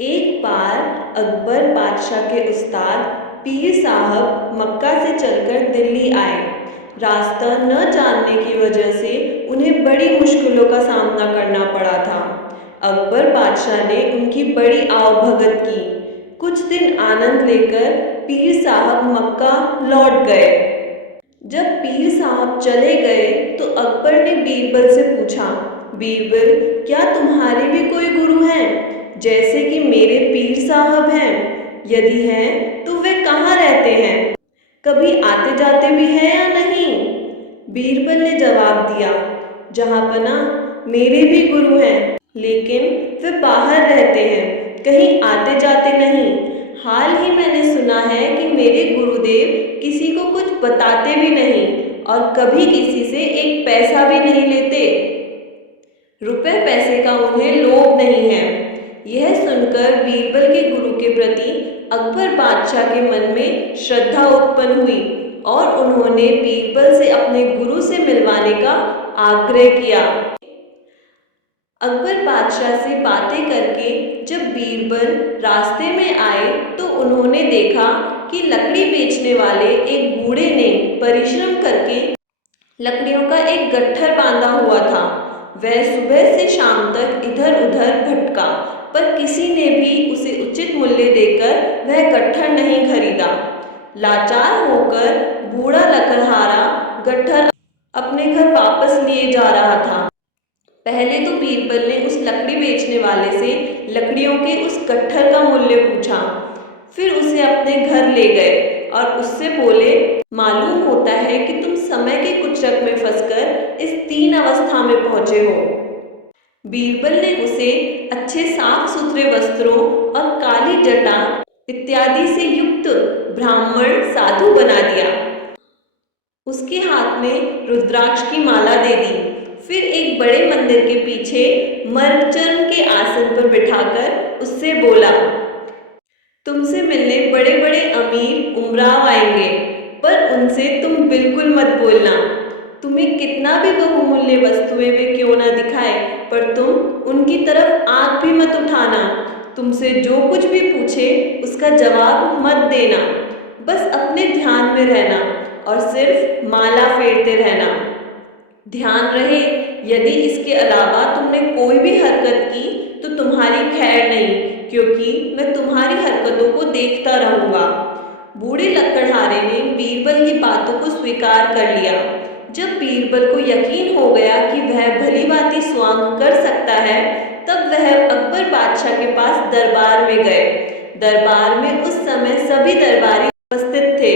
एक बार अकबर बादशाह के उस्ताद पीर साहब मक्का से चलकर दिल्ली आए। रास्ता न जानने की वजह से उन्हें बड़ी मुश्किलों का सामना करना पड़ा था। अकबर बादशाह ने उनकी बड़ी आवभगत की। कुछ दिन आनंद लेकर पीर साहब मक्का लौट गए। जब पीर साहब चले गए तो अकबर ने बीरबल से पूछा, बीरबल, क्या तुम्हारे भी कोई गुरु हैं, जैसे कि मेरे पीर साहब हैं? यदि हैं तो वे कहाँ रहते हैं? कभी आते जाते भी हैं या नहीं? बीरबल ने जवाब दिया, जहाँ पना मेरे भी गुरु हैं, लेकिन वे बाहर रहते हैं, कहीं आते जाते नहीं। हाल ही मैंने सुना है कि मेरे गुरुदेव किसी को कुछ बताते भी नहीं और कभी किसी से एक पैसा भी नहीं लेते। रुपए पैसे का उन्हें लोभ नहीं है। यह सुनकर बीरबल के गुरु के प्रति अकबर बादशाह के मन में श्रद्धा उत्पन्न हुई और उन्होंने बीरबल से अपने गुरु से मिलवाने का आग्रह किया। अकबर बादशाह से बातें करके जब बीरबल रास्ते में आए तो उन्होंने देखा कि लकड़ी बेचने वाले एक बूढ़े ने परिश्रम करके लकड़ियों का एक गट्ठर बांधा हुआ था। वह सुबह से शाम तक इधर उधर भटका, पर किसी ने भी उसे उचित मूल्य देकर वह गट्ठर नहीं खरीदा। लाचार होकर बूढ़ा लकड़हारा गट्ठर अपने घर वापस लिए जा रहा था। पहले तो बीरबल ने उस लकड़ी बेचने वाले से लकड़ियों के उस गट्ठर का मूल्य पूछा, फिर उसे अपने घर ले गए और उससे बोले, मालूम होता है कि तुम समय के कुचक में फंसकर इस तीन अवस्था में पहुंचे हो। बीरबल ने उसे अच्छे साफ सुथरे वस्त्रों और काली जटा इत्यादि से युक्त ब्राह्मण साधु बना दिया। उसके हाथ में रुद्राक्ष की माला दे दी। फिर एक बड़े मंदिर के पीछे मर्गचर्म के आसन पर बिठाकर उससे बोला, तुमसे मिलने बड़े बड़े अमीर उमराव आएंगे, पर उनसे तुम बिल्कुल मत बोलना। तुम्हें कितना भी बहुमूल्य वस्तुएं वे क्यों ना दिखाए, पर तुम उनकी तरफ आंख भी मत उठाना। तुमसे जो कुछ भी पूछे उसका जवाब मत देना। बस अपने ध्यान में रहना और सिर्फ माला फेरते रहना। ध्यान रहे, यदि इसके अलावा तुमने कोई भी हरकत की तो तुम्हारी खैर नहीं, क्योंकि मैं तुम्हारी हरकतों को देखता रहूंगा। बूढ़े लकड़हारे ने बीरबल की बातों को स्वीकार कर लिया। जब बीरबल को यकीन हो गया कि वह भली भांति स्वांग कर सकता है, तब वह अकबर बादशाह के पास दरबार में गए। दरबार में उस समय सभी दरबारी उपस्थित थे।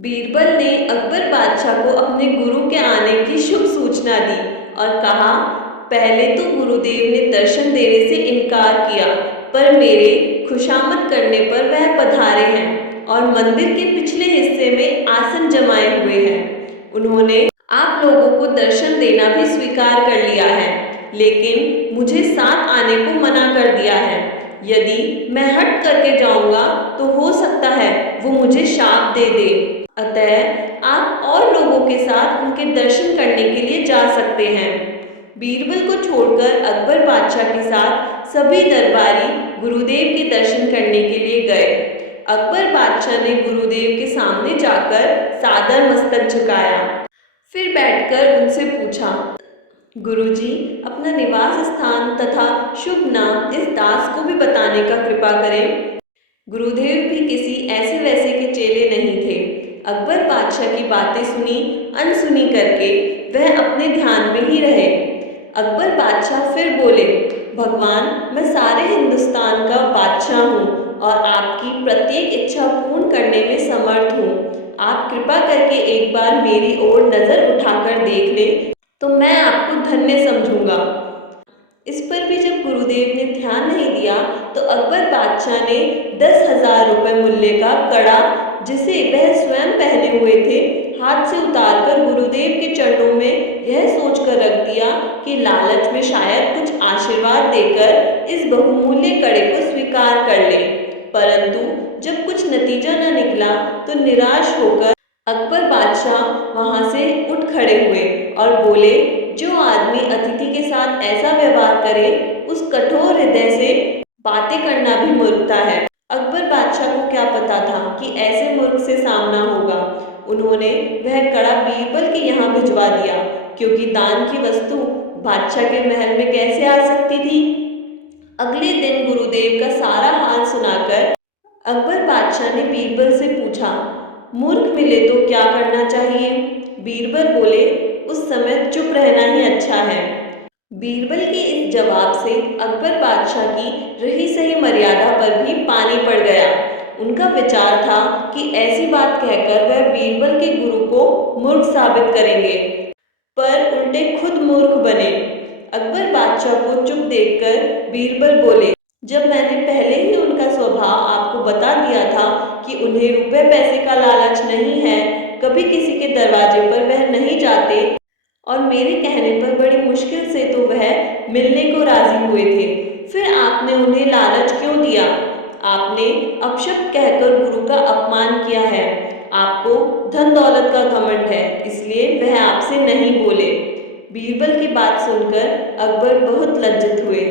बीरबल ने अकबर बादशाह को अपने गुरु के आने की शुभ सूचना दी और कहा, पहले तो गुरुदेव ने दर्शन देने से इनकार किया, पर मेरे खुशामद करने पर वह पधारे हैं और मंदिर के पिछले हिस्से में आसन जमाए हुए हैं। उन्होंने आप लोगों को दर्शन देना भी स्वीकार कर लिया है, लेकिन मुझे साथ आने को मना कर दिया है। यदि मैं हट करके जाऊंगा तो हो सकता है वो मुझे शाप दे दे। अतः आप और लोगों के साथ उनके दर्शन करने के लिए जा सकते हैं। बीरबल को छोड़कर अकबर बादशाह के साथ सभी दरबारी गुरुदेव के दर्शन करने के लिए गए। अकबर बादशाह ने गुरुदेव के सामने जाकर सादर मस्तक झुकाया, फिर बैठकर उनसे पूछा, गुरुजी, अपना निवास स्थान तथा शुभ नाम इस दास को भी बताने का कृपा करें। गुरुदेव भी किसी ऐसे वैसे के चेले नहीं थे। अकबर बादशाह की बातें सुनी अनसुनी करके वह अपने ध्यान में ही रहे। अकबर बादशाह फिर बोले, भगवान, मैं सारे हिंदुस्तान का बादशाह हूँ और आपकी प्रत्येक इच्छा पूर्ण करने में समर्थ हूँ। आप कृपा करके एक बार मेरी ओर नजर उठाकर देख लें तो मैं आपको धन्य समझूंगा। इस पर भी जब गुरुदेव ने ध्यान नहीं दिया तो अकबर बादशाह ने 10,000 रुपये मूल्य का कड़ा, जिसे वह स्वयं पहने हुए थे, हाथ से उतारकर गुरुदेव के चरणों में यह सोचकर रख दिया कि लालच में शायद कुछ आशीर्वाद देकर इस बहुमूल्य कड़े को स्वीकार कर ले। परंतु जब कुछ नतीजा न निकला तो निराश होकर अकबर बादशाह वहां से उठ खड़े हुए और बोले, जो आदमी अतिथि के साथ ऐसा व्यवहार करे उस कठोर हृदय से बातें करना भी मूर्खता है। अकबर बादशाह को क्या पता था कि ऐसे मूर्ख से सामना होगा। उन्होंने वह कड़ा बीरबल के यहाँ भिजवा दिया, क्योंकि दान की वस्तु बादशाह के महल में कैसे आ सकती थी। अगले दिन गुरुदेव का सारा हाल सुनाकर अकबर बादशाह ने बीरबल से पूछा, मूर्ख मिले तो क्या करना चाहिए। बीरबल बोले, उस समय चुप रहना ही अच्छा है। बीरबल के इस जवाब से अकबर बादशाह की रही सही मर्यादा पर भी पानी पड़ गया। उनका विचार था कि ऐसी बात कहकर वह बीरबल के गुरु को मूर्ख साबित करेंगे, पर उल्टे खुद मूर्ख बने। अकबर बादशाह को चुप देखकर बीरबल बोले, जब मैंने पहले ही उनका स्वभाव आपको बता दिया था कि उन्हें रुपए पैसे का लालच नहीं है, कभी किसी के दरवाजे पर वह नहीं जाते, और मेरे कहने पर बड़ी मुश्किल से तो वह मिलने को राजी हुए थे, फिर आपने उन्हें लालच क्यों दिया। आपने अपशब्द कहकर गुरु का अपमान किया है। आपको धन दौलत का घमंड है, इसलिए वह आपसे नहीं बोले। बीरबल की बात सुनकर अकबर बहुत लज्जित हुए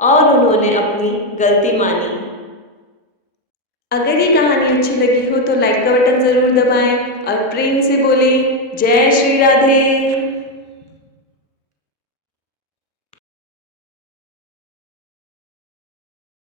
और उन्होंने अपनी गलती मानी। अगर ये कहानी अच्छी लगी हो तो लाइक का बटन ज़रूर दबाएं और प्रेम से बोलें, जय श्री राधे।